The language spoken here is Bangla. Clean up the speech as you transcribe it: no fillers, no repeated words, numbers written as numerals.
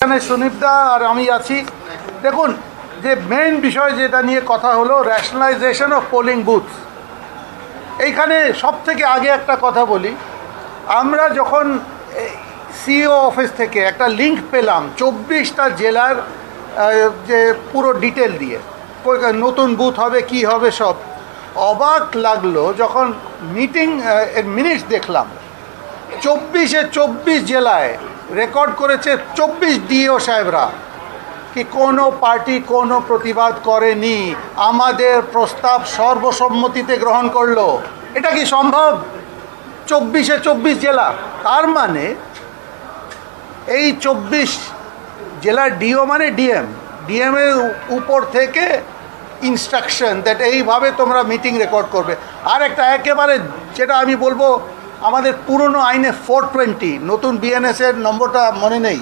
এখানে সুনীপদা আর আমি আছি। দেখুন, যে মেইন বিষয় যেটা নিয়ে কথা হলো র্যাশনালাইজেশন অফ পোলিং বুথ। এইখানে সব থেকে আগে একটা কথা বলি, আমরা যখন সিইও অফিস থেকে একটা লিঙ্ক পেলাম 24টা জেলার যে পুরো ডিটেল দিয়ে নতুন বুথ হবে কি হবে সব, অবাক লাগলো যখন মিটিং মিনিটস দেখলাম। 24 জেলায় রেকর্ড করেছে 24 ডিও সাহেবরা, কি কোনো পার্টি কোনো প্রতিবাদ করেনি, আমাদের প্রস্তাব সর্বসম্মতিতে গ্রহণ করলো। এটা কি সম্ভব? 24 জেলা, তার মানে এই 24 জেলার ডিও মানে ডিএমের উপর থেকে ইনস্ট্রাকশন দ্যাট এইভাবে তোমরা মিটিং রেকর্ড করবে। আর একটা একেবারে যেটা আমি বলবো, আমাদের পুরনো আইনে 420, নতুন বিএনএস এর নম্বরটা মনে নেই,